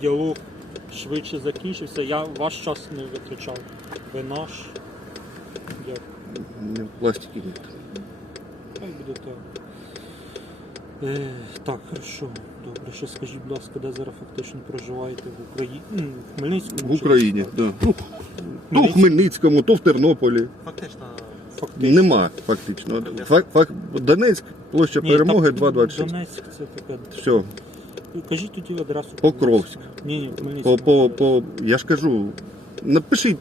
діалог швидше закінчився. Я ваш час не витрачав. Ви наш. Дякую. Не, Пластики нет. Хай буде так. Е, так, хорошо. Добре, ще скажіть, будь ласка, де зараз фактично проживаєте в Україні? В Хмельницькому? В чи Україні, да. Ну, то в Хмельницькому? То в Тернополі. Фактично, Фактично. Нема фактично. Фак, фак, Донецьк, площа Ні, перемоги там 2,26. Донецьк це таке. Все. Кажіть тоді адресу. Покровськ. Ні, ні, По, Хмельницькому. по, по, я ж кажу, напишіть,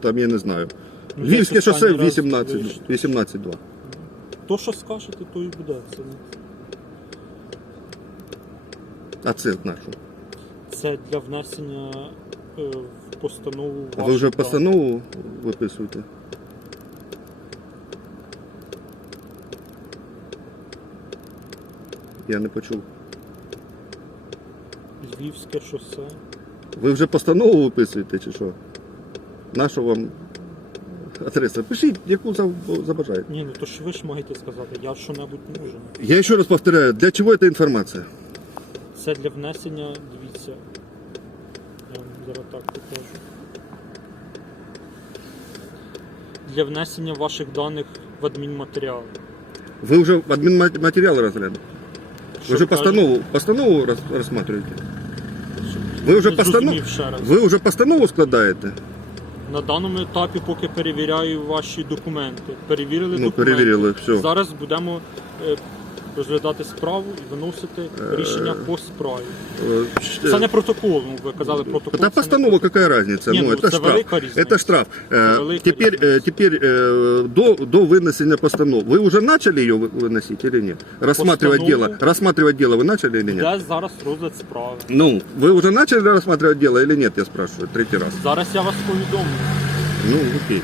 там я не знаю. Ну, Львівське шосе останній раз 18, ви- 18 2. То, що скажете, то і буде. Це, А це нашу. це для внесення е, в постанову. А ви ваших вже постанову виписуєте? Я не почув. Львівське шосе. Ви вже постанову виписуєте чи що? Наша вам адреса? Пишіть, яку за- забажаєте. Ні, ну то ж ви ж маєте сказати, я що-небудь можу. Я ще раз повторяю, для чого ця інформація? Це для внесення, дивіться. Я вам зараз так покажу. Для внесення ваших даних в адмінматеріал. Ви вже адмінматеріал розглянули? Ви вже постанову, постанову роз, розсматриваєте? Ви вже, Не постанов... зрозумів ще раз. ви вже постанову складаєте? На даному етапі поки перевіряю ваші документи. Перевірили Ну, документи. перевірили, все. Зараз будемо е, розглядати справу і виносити рішення по справі. Е, Це не протокол, ну ви казали протокол. Это це не постанова, какая разница? Не, ну, ну, это це штраф. велика різниця. Это штраф. Э, Це велика теперь, різниця. э, теперь э, до, до вынесения постанов. Вы уже начали ее вы- выносить или нет? Рассматривать Постанову? дело. Рассматривать дело вы начали или нет? Де зараз розгляд справи? Ну, вы уже начали рассматривать дело или нет, я спрашиваю, третий раз. Зараз я вас повідомлю. Ну, окей.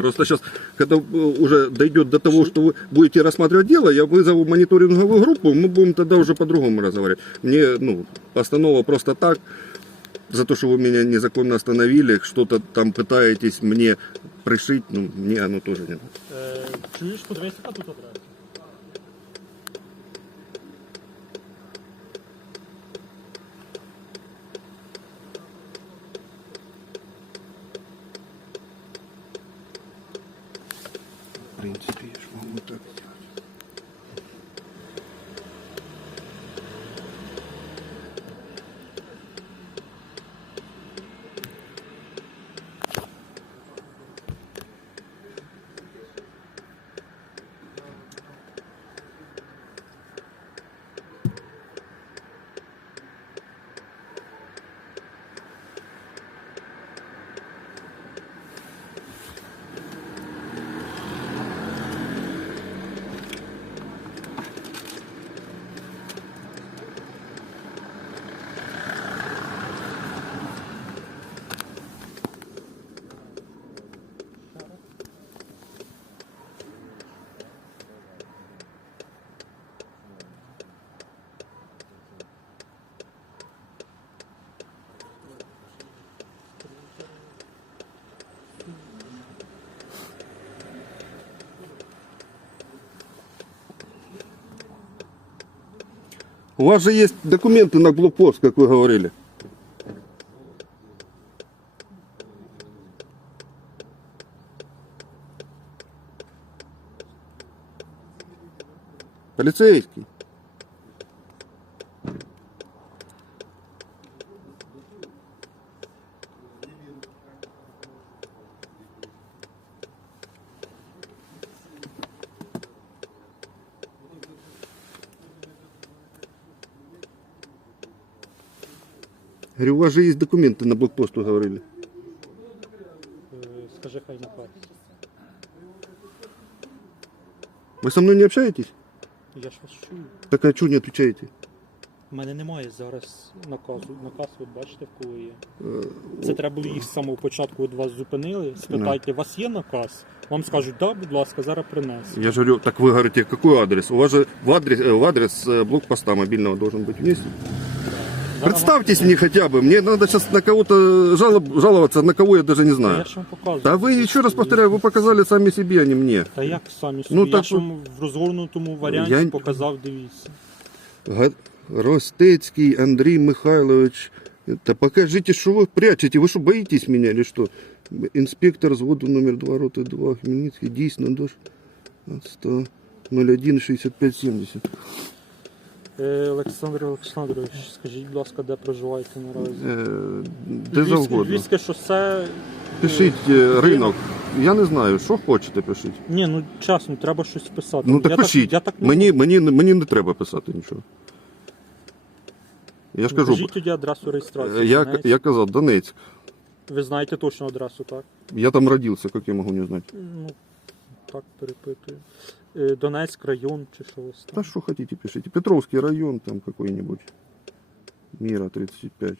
Просто сейчас, когда э, уже дойдет до того, что вы будете рассматривать дело, я вызову мониторинговую группу, мы будем тогда уже по-другому разговаривать. Мне, ну, постанова просто так, за то, что вы меня незаконно остановили, что-то там пытаетесь мне пришить, ну, мне оно тоже не надо. Е, чуєш, подивися, яка тут адреса? В принципе, я ж У вас же есть документы на блокпост, как вы говорили. Полицейский. Говорю, у вас же есть документы на блокпост, вы говорили. Е, скажи, хай наказ. Вы со мной не общаетесь? Я ж вас чую. Так а что не отвечаете? У мене немає зараз наказу. Наказ, ви бачите, в кого є. Э, Це треба було їх з самого початку від вас зупинили. Спитайте, у вас є наказ? Вам скажуть, да, будь ласка, зараз принес. Я же говорю, так вы говорите, какой адрес? У вас же в адрес, э, в адрес э, блокпоста мобильного должен быть вместе. Зараз Представьтесь вам- мне хотя бы. Мне надо сейчас на кого-то жалоб, жаловаться, на кого я даже не Та знаю. Я ж вам показую. Да вы еще раз повторяю, вы показали сами себе, а не мне. Та як самі собі? Ну, я так ж ви- вам в розгорнутому варіанті Я- показав, дивіться. Га- Ростецкий Андрей Михайлович. Это покажите, что вы прячете. Вы что, боитесь меня или что? Инспектор взвода номер 2, роты 2, Хмельницкий, действий на дождь. 100 01 65 70. Е, Олександр Олександрович, скажіть, будь ласка, де проживаєте наразі? Э, Де Львівське- завгодно. Львівське шосе. Пишіть е, ринок. Я не знаю, що хочете, пишіть. Ні, ну чесно, треба щось писати. Ну так я пишіть. Так, я так не мені, мені, мені не треба писати нічого. Я ж кажу, Кажіть тоді адресу е, реєстрації. я, знаєте? я казав, Донецьк. Ви знаєте точно адресу, так? Я там родился, как я могу не знать? Ну, так перепитую. Е, Донецьк район чи що у вас Да там? что хотите, пишите. Петровский район там какой-нибудь. Мира 35.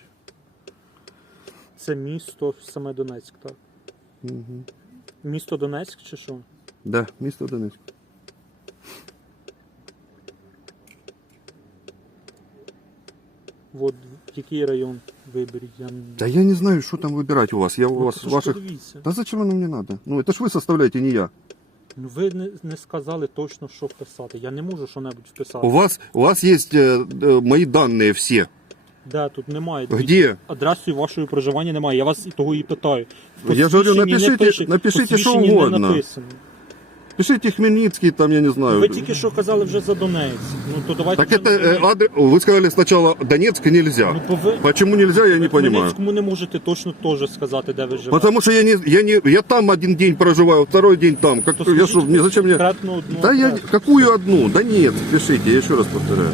Це місто саме Донецьк, так? Мгм. Місто Донецьк чи що? Да, место Донецк. От який район виберіть. Я... не- Да я не знаю, что там выбирать у вас. Я у Ну, вас то ж ваших... подивіться. Да зачем оно мне надо? Ну это ж вы составляете, не я. Ну ви не, не сказали точно, що писати. Я не можу що-небудь вписати. У вас, у вас есть э, э, мои данные все. Де тут немає? Где? Адресою вашого проживання немає. Я вас і того і питаю. В Я ж говорю, посвідченні не напишіть- пише- напишіть, що посвідченні не угодно. написано. Пишите Хмельницкий, там, я не знаю. Ви тільки що казали вже за Донець. Ну то давайте. Так вже это, на э, адрес... Вы сказали сначала Донецк нельзя. Ну, бо ви- Почему нельзя, я не Ви понимаю. Хмельницькому не можете точно теж сказати, де ви живете. Потому что я не, я не, я там один день проживаю, второй день там. Как, То я скажіть что, мне зачем мне? конкретно одну Да я, адресу. какую одну? Да нет, пишите, я еще раз повторяю.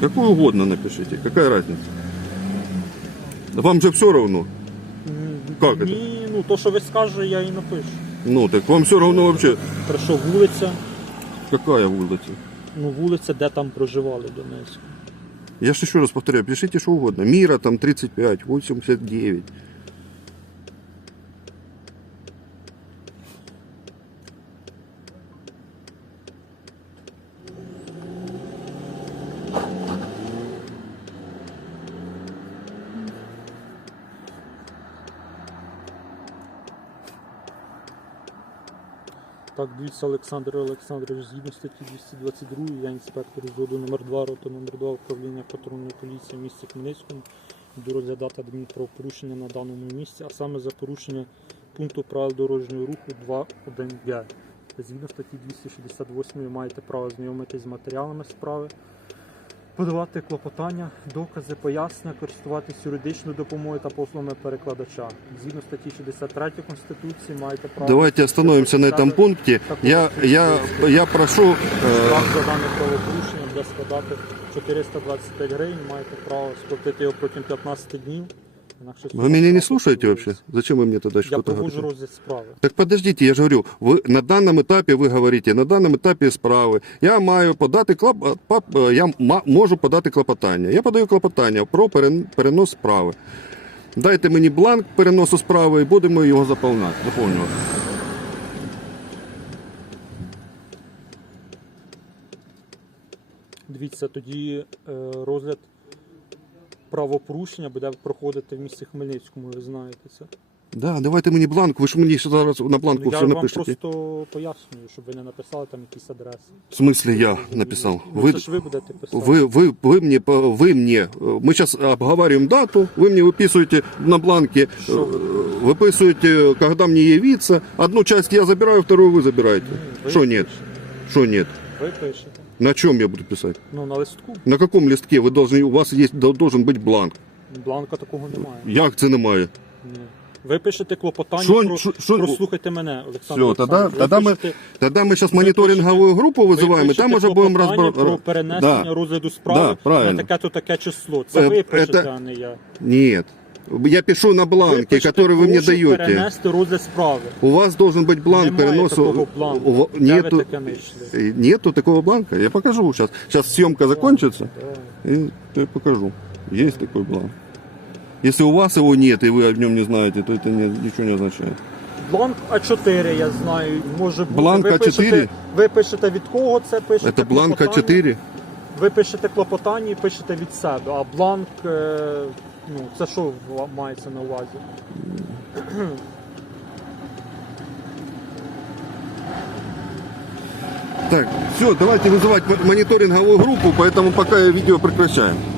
Какую угодно напишите, какая разница? Да Вам же все равно. М, Как это? Ні, ну то, що ви скажете, я і напишу. Ну, так вам все равно вообще. Хорошо, вулиця. Какая вулиця? Ну, вулиця, де там проживали в Донецьку. Я ж еще раз повторяю, пишите что угодно. Мира там 35, 89. Так, дивіться, Олександр Олександрович, згідно статті 222, я інспектор зводу номер 2 рота номер 2 управління патрульної поліції в місті Хмельницькому. Буду розглядати адмінправопорушення на даному місці, а саме за порушення пункту правил дорожнього руху 2.1 Згідно статті 268 маєте право знайомитись з матеріалами справи, подавати клопотання, докази, пояснення, користуватись юридичною допомогою та послугами перекладача. Згідно статті 63 Конституції маєте право. Давайте остановимся на этом пункте. Я, я, я прошу... Штраф за дане правопорушення буде складати 425 гривень, маєте право сплатити його протягом 15 днів. Інакше Вы меня не слушаете вообще? Зачем вы мне тогда Я что-то проводжу говорите? розгляд справи. Так подождите, я же говорю, вы на данном этапе вы говорите, на данном этапі справи я маю подати клоп, е, пап- е, я ма- можу подати клопотання. Я подаю клопотання про перен- перенос справи. Дайте мені бланк переносу справи і будемо його заповнати. заповнювати. Дивіться, тоді е, розгляд правопорушення буде проходити в місті Хмельницькому, ви знаєте це. Да, давайте мені бланк, ви ж мені ще зараз на бланку Ну, я все вам напишете. просто пояснюю, щоб ви не написали там якісь адреси. В смысле я написал? Ну, Вы, це ж ви будете писати. вы, вы, вы мне, по- вы мне, э, мы сейчас обговариваем дату, вы мне выписываете на бланке, Что э, выписываете, когда мне явиться. Одну часть я забираю, вторую вы забираете. Ви Что нет? пишете. Что нет? Ви пишете. На чем я буду писать? Ну, на листку. На каком листке вы должны, у вас есть, до- должен быть бланк? Бланка такого немає. Як це немає? Ні. Ви пишете клопотання Що- про... що- що- прослухайте мене, Олександр. Все, тогда, Олександрович. Ви тогда, мы, пишете- тогда мы сейчас мониторинговую группу ви вызываем, и пишете там уже будем клопотання разбирать. про перенесення Да. розгляду справи Да, правильно. на таке-то таке число. Це Е, ви пишете, це- а не я. Нет. Я пишу на бланке, пишете, который вы мне «Прошу даете. перенести розгляд справи. У вас должен быть бланк Немає переносу. такого бланку. У ва- Де ви Нету, таке знайшли? Э, нету такого бланка. Я покажу сейчас. Сейчас съемка закончится, Да. и я покажу. Есть такой бланк. Если у вас его нет, и вы о нем не знаете, то это не- ничего не означает. Бланк А4, я знаю, може бути. Бланк ви А4? Пишете, ви пишете від кого це пишете? Это бланк клопотання? А4. Ви пишете клопотання і пишете від себе, а бланк, е, ну, це що ва- мається на увазі? Так, все, давайте вызывать мониторинговую группу, поэтому пока я видео прекращаем. Тоді підпиши